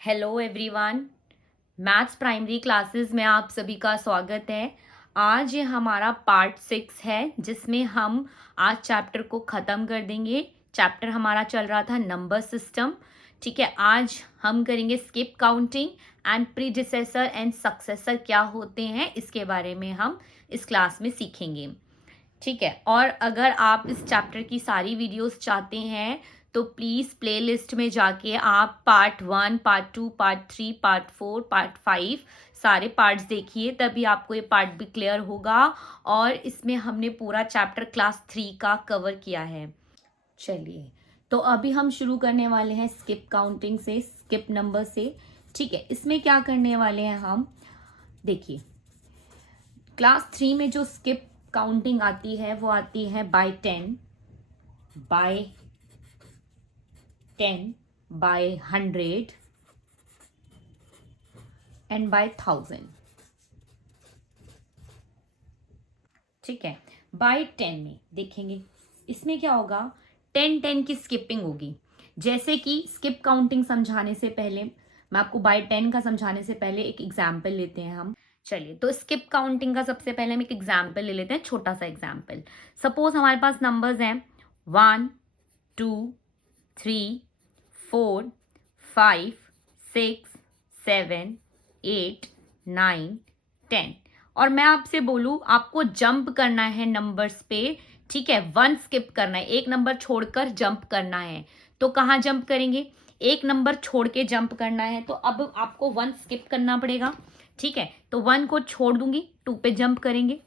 Hello everyone. Maths primary classes में आप सभी का स्वागत है। आज ये हमारा पार्ट 6 है जिसमें हम आज चैप्टर को ख़त्म कर देंगे। चैप्टर हमारा चल रहा था नंबर सिस्टम। ठीक है, आज हम करेंगे skip counting and predecessor and successor क्या होते हैं, इसके बारे में हम इस क्लास में सीखेंगे। ठीक है, और अगर आप इस चैप्टर की सारी वीडियोस चाहते हैं तो प्लीज़ प्लेलिस्ट में जाके आप part 1, part 2, part 3, part 4, part 5 सारे पार्ट्स देखिए, तभी आपको ये पार्ट भी क्लियर होगा। और इसमें हमने पूरा चैप्टर क्लास 3 का कवर किया है। चलिए, तो अभी हम शुरू करने वाले हैं स्किप काउंटिंग से, स्किप नंबर से। ठीक है, इसमें क्या करने वाले हैं हम, देखिए क्लास 3 में जो स्किप काउंटिंग आती है वो आती है by 10, by 10, by 100 and by 1000। ठीक है, बाय 10 में देखेंगे इसमें क्या होगा, 10 की स्किपिंग होगी। जैसे कि स्किप काउंटिंग समझाने से पहले, मैं आपको बाय 10 का समझाने से पहले एक एग्जाम्पल लेते हैं हम। चलिए, तो स्किप काउंटिंग का सबसे पहले हम एक एग्जाम्पल ले लेते हैं, छोटा सा एग्जाम्पल। सपोज हमारे पास नंबर्स हैं 1, 2, 3, 4, 5, 6, 7, 8, 9, 10 और मैं आपसे बोलूं आपको जंप करना है नंबर्स पे। ठीक है, 1 स्किप करना है, एक नंबर छोड़कर जंप करना है। तो कहाँ जंप करेंगे, एक नंबर छोड़ के जंप करना है, तो अब आपको 1 स्किप करना पड़ेगा। ठीक है, तो 1 को छोड़ दूंगी, 2 पे जंप करेंगे,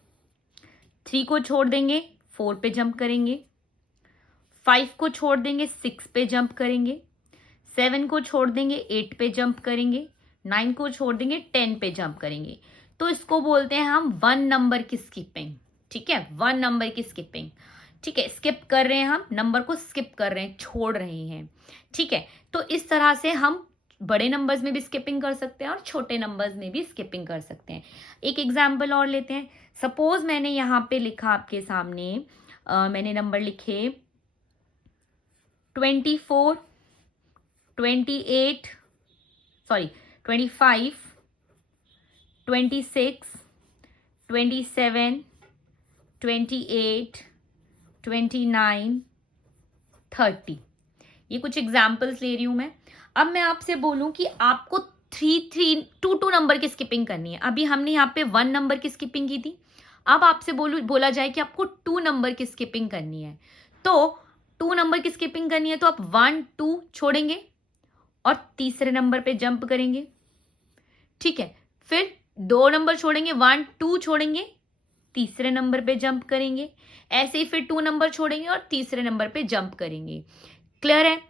3 को छोड़ देंगे, 4 पे जंप करेंगे, 5 को छोड़ देंगे, 6 पे जंप करेंगे, 7 को छोड़ देंगे, 8 पे जंप करेंगे, 9 को छोड़ देंगे, 10 पे जंप करेंगे। तो इसको बोलते हैं हम 1 नंबर की स्किपिंग। ठीक है, 1 नंबर की स्किपिंग। ठीक है, स्किप कर रहे हैं, हम नंबर को स्किप कर रहे हैं, छोड़ रहे हैं। ठीक है, तो इस तरह से हम बड़े नंबर्स में भी स्किपिंग कर सकते हैं और छोटे नंबर्स में भी स्किपिंग कर सकते हैं। एक एग्जाम्पल और लेते हैं। सपोज मैंने यहाँ पे लिखा आपके सामने, मैंने नंबर लिखे 24, 28, सॉरी 25, 26, 27, 28, 29, 30। ये कुछ एग्जाम्पल्स ले रही हूं मैं। अब मैं आपसे बोलूं कि आपको 2 नंबर की स्किपिंग करनी है। अभी हमने यहाँ पे 1 नंबर की स्किपिंग की थी, अब आपसे बोला जाए कि आपको 2 नंबर की स्किपिंग करनी है। तो 2 नंबर की स्किपिंग करनी है तो आप 1, 2 छोड़ेंगे और तीसरे नंबर पे जंप करेंगे। ठीक है, फिर 2 नंबर छोड़ेंगे, 1, 2 छोड़ेंगे, तीसरे नंबर पे जंप करेंगे। ऐसे ही फिर 2 नंबर छोड़ेंगे और तीसरे नंबर पे जंप करेंगे। क्लियर है?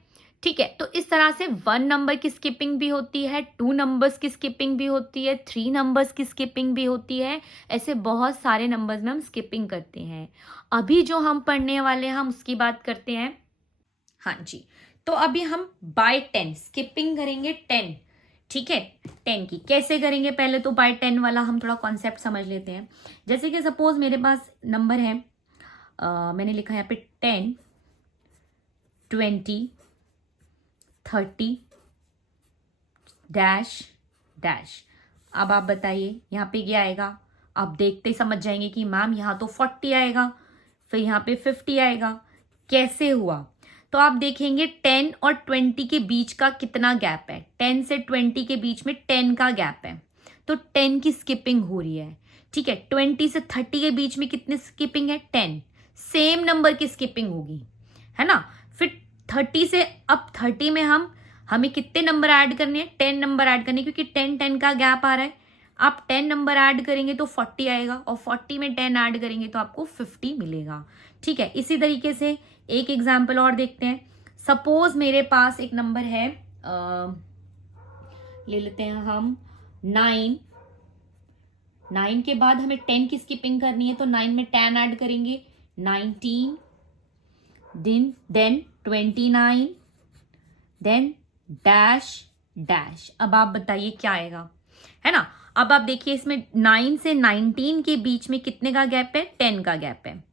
ठीक है, तो इस तरह से 1 नंबर की स्किपिंग भी होती है, 2 नंबर्स की स्किपिंग भी होती है, 3 नंबर्स की स्किपिंग भी होती है। ऐसे बहुत सारे नंबर्स में हम स्किपिंग करते हैं। अभी जो हम पढ़ने वाले हैं हम उसकी बात करते हैं। हाँ जी, तो अभी हम बाय 10 स्किपिंग करेंगे 10। ठीक है, 10 की कैसे करेंगे, पहले तो बाय 10 वाला हम थोड़ा कॉन्सेप्ट समझ लेते हैं। जैसे कि सपोज मेरे पास नंबर है, मैंने लिखा है यहाँ पे 10, 20, 30, डैश डैश। अब आप बताइए यहाँ पे क्या आएगा। आप देखते ही समझ जाएंगे कि मैम यहाँ तो 40 आएगा, फिर यहाँ पे 50 आएगा। कैसे हुआ, तो आप देखेंगे 10 और 20 के बीच का कितना गैप है। 10 से 20 के बीच में 10 का गैप है, तो 10 की स्किपिंग हो रही है। ठीक है, 20 से 30 के बीच में कितनी स्किपिंग है, 10। सेम नंबर की स्किपिंग होगी, है ना। फिर 30 से, अब 30 में हमें कितने नंबर ऐड करने हैं, 10 नंबर ऐड करने, क्योंकि 10 का गैप आ रहा है। आप 10 नंबर ऐड करेंगे तो 40 आएगा, और 40 में 10 ऐड करेंगे तो आपको 50 मिलेगा। ठीक है, इसी तरीके से एक एग्जाम्पल और देखते हैं। सपोज मेरे पास एक नंबर है, ले लेते हैं हम 9। 9 के बाद हमें 10 की स्किपिंग करनी है, तो 9 में 10 ऐड करेंगे, 19, देन 29, देन डैश डैश। अब आप बताइए क्या आएगा, है ना। अब आप देखिए इसमें 9 से 19 के बीच में कितने का गैप है, 10 का गैप है।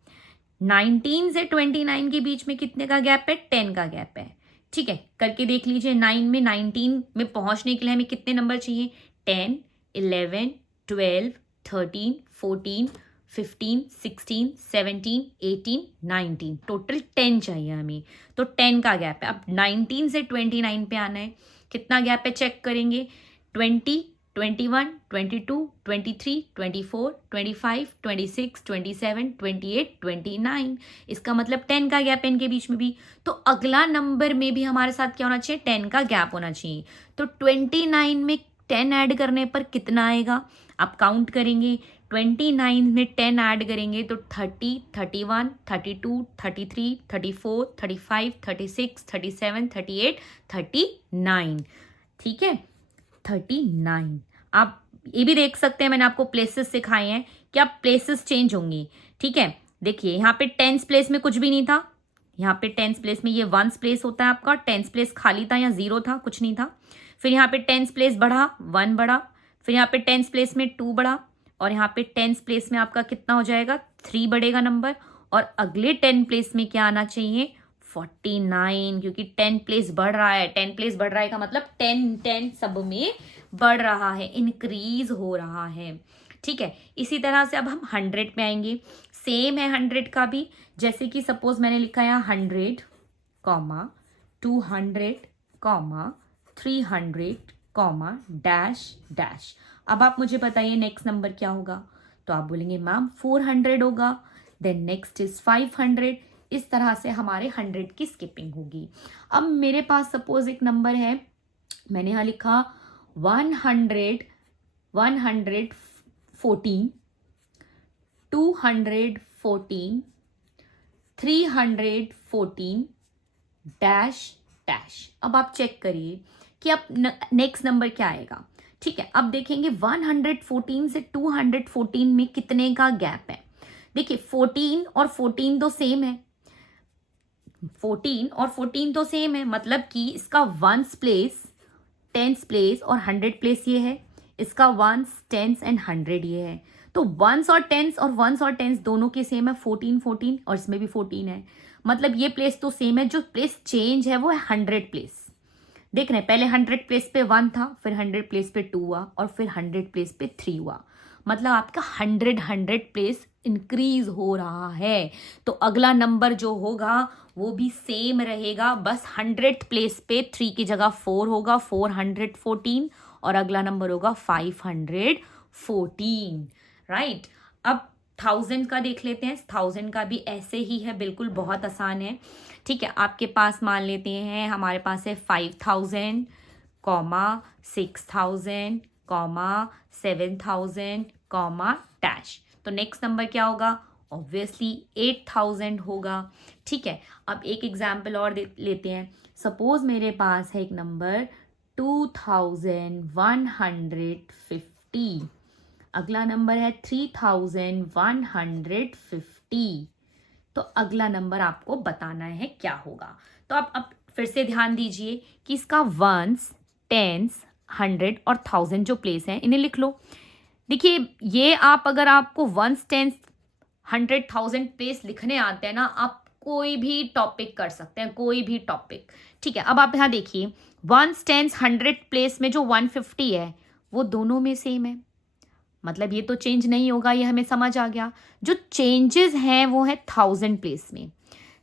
19 से 29 के बीच में कितने का गैप है, 10 का गैप है। ठीक है, करके देख लीजिए। 9 में 19 में पहुंचने के लिए हमें कितने नंबर चाहिए? 10, 11, 12, 13, 14, 15, 16, 17, 18, 19, टोटल 10 चाहिए हमें। तो 10 का गैप है। अब 19 से 29 पे आना है। कितना गैप है चेक करेंगे। 20, 21, 22, 23, 24, 25, 26, 27, 28, 29। इसका मतलब 10 का गैप है इनके बीच में भी। तो अगला नंबर में भी हमारे साथ क्या होना चाहिए? 10 का गैप होना चाहिए। तो 29 में 10 ऐड करने पर कितना आएगा? आप काउंट करेंगे। 29 में 10 ऐड करेंगे तो 30, 31, 32, 33, 34, 35, 36, 37, 38, 39। ठीक है, 39। आप ये भी देख सकते हैं, मैंने आपको प्लेसेस सिखाए हैं कि आप प्लेसेस चेंज होंगी। ठीक है, देखिए यहाँ पे टेंस प्लेस में कुछ भी नहीं था। यहाँ पे टेंस प्लेस में ये वंस प्लेस होता है आपका। टेंस प्लेस खाली था, यहाँ 0 था, कुछ नहीं था। फिर यहाँ पे टेंस प्लेस बढ़ा, 1 बढ़ा। फिर यहाँ पे टेंस प्लेस में 2 बढ़ा। और यहाँ पे टेंस प्लेस में आपका कितना हो जाएगा? 3 बढ़ेगा नंबर। और अगले 10 प्लेस में क्या आना चाहिए? 49, क्योंकि 10 प्लेस बढ़ रहा है। 10 प्लेस बढ़ रहा है का मतलब 10 सब में बढ़ रहा है, इंक्रीज हो रहा है। ठीक है, इसी तरह से अब हम 100 पे आएंगे। सेम है 100 का भी। जैसे कि सपोज मैंने लिखा है 100, 200, 300, डैश डैश। अब आप मुझे बताइए नेक्स्ट नंबर क्या होगा? तो आप बोलेंगे मैम 400 होगा। Then next is 500। इस तरह से हमारे 100 की स्किपिंग होगी। अब मेरे पास सपोज एक नंबर है, मैंने यहाँ लिखा 100, 114, 214, 314, डैश डैश। अब आप चेक करिए कि अब नेक्स्ट नंबर क्या आएगा। ठीक है, अब देखेंगे 114 से 214 में कितने का गैप है। देखिए 14 और 14 तो सेम है। 14 और 14 तो सेम है, मतलब कि इसका वंस प्लेस, टेंस प्लेस और 100 प्लेस ये है। इसका वंस, टेंस एंड 100 ये है। तो वंस और टेंस दोनों के सेम है, 14, 14, और इसमें भी 14 है। मतलब ये प्लेस तो सेम है। जो प्लेस चेंज है वो है 100 प्लेस। देख रहे हैं, पहले 100 प्लेस पे 1 था, फिर 100 प्लेस पे 2 हुआ, और फिर 100 प्लेस पे 3 हुआ। मतलब आपका 100 प्लेस इंक्रीज हो रहा है। तो अगला नंबर जो होगा वो भी सेम रहेगा, बस 100 प्लेस पे 3 की जगह 4 होगा, 414, और अगला नंबर होगा 514। राइट। अब 1000 का देख लेते हैं। 1000 का भी ऐसे ही है, बिल्कुल बहुत आसान है। ठीक है, आपके पास मान लेते हैं, हमारे पास है 5000, 6000, 7000, डैश। तो नेक्स्ट नंबर क्या होगा? ऑब्वियसली 8000 होगा। ठीक है, अब एक एग्जाम्पल और लेते हैं। सपोज मेरे पास है एक नंबर 2150। अगला नंबर है 3150। तो अगला नंबर आपको बताना है क्या होगा। तो आप अब फिर से ध्यान दीजिए कि इसका वंस, टेंस, 100 और 1000 जो प्लेस है इन्हें लिख लो। देखिए ये आप, अगर आपको वंस, टेंस, 100, 1000 प्लेस लिखने आते हैं ना, आप कोई भी टॉपिक कर सकते हैं, कोई भी टॉपिक। ठीक है, अब आप यहाँ देखिए वंस, टेंस, 100 प्लेस में जो 150 है वो दोनों में सेम है। मतलब ये तो चेंज नहीं होगा, ये हमें समझ आ गया। जो चेंजेस हैं वो है 1000 प्लेस में,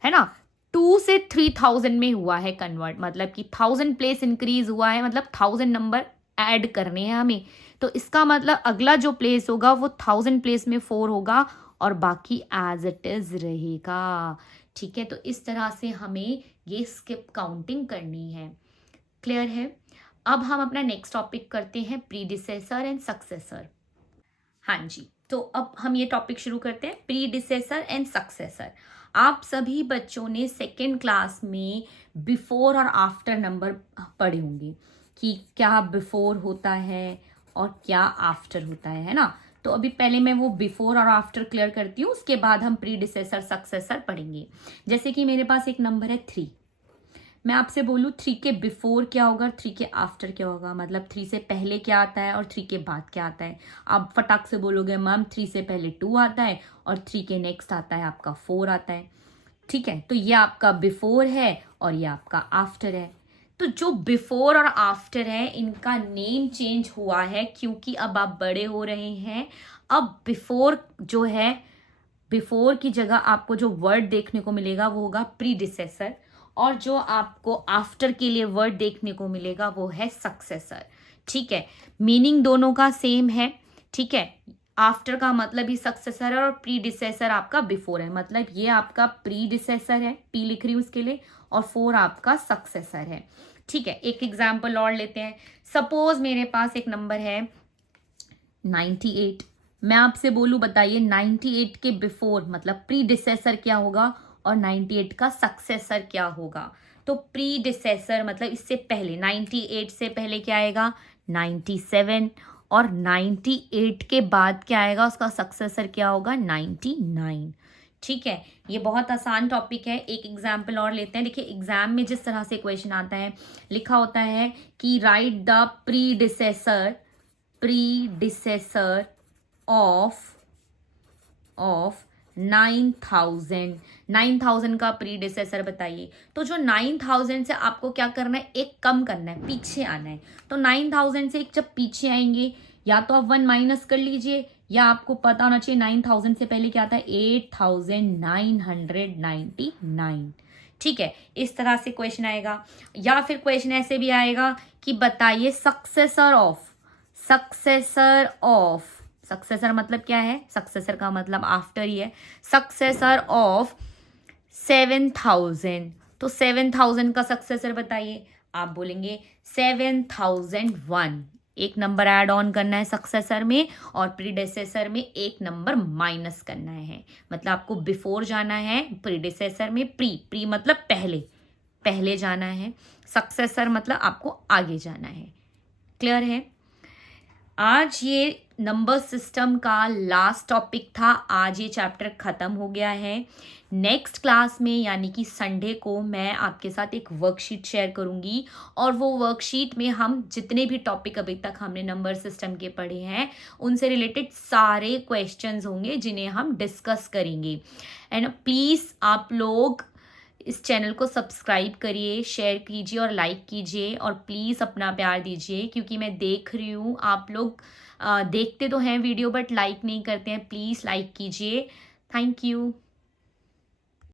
है ना। 2 से 3000 में हुआ है कन्वर्ट, मतलब कि 1000 प्लेस इंक्रीज हुआ है, मतलब 1000 नंबर ऐड करने हैं हमें। तो इसका मतलब अगला जो प्लेस होगा वो 1000 प्लेस में 4 होगा, और बाकी एज इट इज रहेगा। ठीक है, तो इस तरह से हमें ये स्किप काउंटिंग करनी है। क्लियर है। अब हम अपना नेक्स्ट टॉपिक करते हैं, प्रीडिसेसर एंड सक्सेसर। हाँ जी, तो अब हम ये टॉपिक शुरू करते हैं, प्रीडिसेसर एंड सक्सेसर। आप सभी बच्चों ने सेकेंड क्लास में बिफोर और आफ्टर नंबर पढ़े होंगे कि क्या बिफोर होता है और क्या आफ्टर होता है ना। तो अभी पहले मैं वो बिफोर और आफ्टर क्लियर करती हूँ, उसके बाद हम प्रीडिसेसर सक्सेसर पढ़ेंगे। जैसे कि मेरे पास एक नंबर है 3। मैं आपसे बोलूँ 3 के बिफोर क्या होगा, 3 के आफ्टर क्या होगा, मतलब 3 से पहले क्या आता है और 3 के बाद क्या आता है। आप फटाक से बोलोगे मैम 3 से पहले 2 आता है और 3 के नेक्स्ट आता है आपका 4 आता है। ठीक है, तो ये आपका बिफोर है और ये आपका आफ्टर है। तो जो बिफोर और आफ्टर है इनका नेम चेंज हुआ है क्योंकि अब आप बड़े हो रहे हैं। अब बिफोर जो है, बिफोर की जगह आपको जो वर्ड देखने को मिलेगा वो होगा प्रीडिसेसर, और जो आपको आफ्टर के लिए वर्ड देखने को मिलेगा वो है सक्सेसर। ठीक है, मीनिंग दोनों का सेम है। ठीक है, आफ्टर का मतलब ही सक्सेसर है और प्रीडिसेसर आपका बिफोर है, मतलब ये आपका प्रीडिसेसर है, पी लिख रही हूं उसके लिए, और फोर आपका सक्सेसर है। ठीक है, एक एग्जाम्पल और लेते हैं। सपोज मेरे पास एक नंबर है 98। मैं आपसे बोलूं बताइए 98 के बिफोर मतलब प्रीडिसेसर क्या होगा और 98 का सक्सेसर क्या होगा। तो प्रीडिसेसर मतलब इससे पहले, 98 से पहले क्या आएगा 97, और 98 के बाद क्या आएगा उसका सक्सेसर क्या होगा 99। ठीक है, ये बहुत आसान टॉपिक है। एक एग्जाम्पल और लेते हैं। देखिए एग्जाम में जिस तरह से क्वेश्चन आता है, लिखा होता है कि राइट द प्रीडिसेसर ऑफ 9000। 9000 का प्रीडिसेसर बताइए। तो जो 9000 से आपको क्या करना है, एक कम करना है, पीछे आना है। तो 9000 से एक जब पीछे आएंगे, या तो आप 1 माइनस कर लीजिए, या आपको पता होना चाहिए 9000 से पहले क्या था 8999। ठीक है, इस तरह से क्वेश्चन आएगा। या फिर क्वेश्चन ऐसे भी आएगा कि बताइए सक्सेसर ऑफ, सक्सेसर मतलब क्या है, सक्सेसर का मतलब आफ्टर ही है। सक्सेसर ऑफ 7000, तो 7000 का सक्सेसर बताइए। आप बोलेंगे 7001, एक नंबर ऐड ऑन करना है सक्सेसर में, और प्रीडेसेसर में एक नंबर माइनस करना है। मतलब आपको बिफोर जाना है प्रीडेसेसर में, प्री मतलब पहले जाना है, सक्सेसर मतलब आपको आगे जाना है। क्लियर है। आज ये नंबर सिस्टम का लास्ट टॉपिक था। आज ये चैप्टर खत्म हो गया है। नेक्स्ट क्लास में यानी कि संडे को मैं आपके साथ एक वर्कशीट शेयर करूंगी, और वो वर्कशीट में हम जितने भी टॉपिक अभी तक हमने नंबर सिस्टम के पढ़े हैं उनसे रिलेटेड सारे क्वेश्चंस होंगे जिन्हें हम डिस्कस करेंगे। एंड प्लीज़ आप लोग इस चैनल को सब्सक्राइब करिए, शेयर कीजिए और लाइक कीजिए, और प्लीज़ अपना प्यार दीजिए, क्योंकि मैं देख रही हूँ आप लोग देखते तो हैं वीडियो बट लाइक नहीं करते हैं। प्लीज़ लाइक कीजिए। Thank you.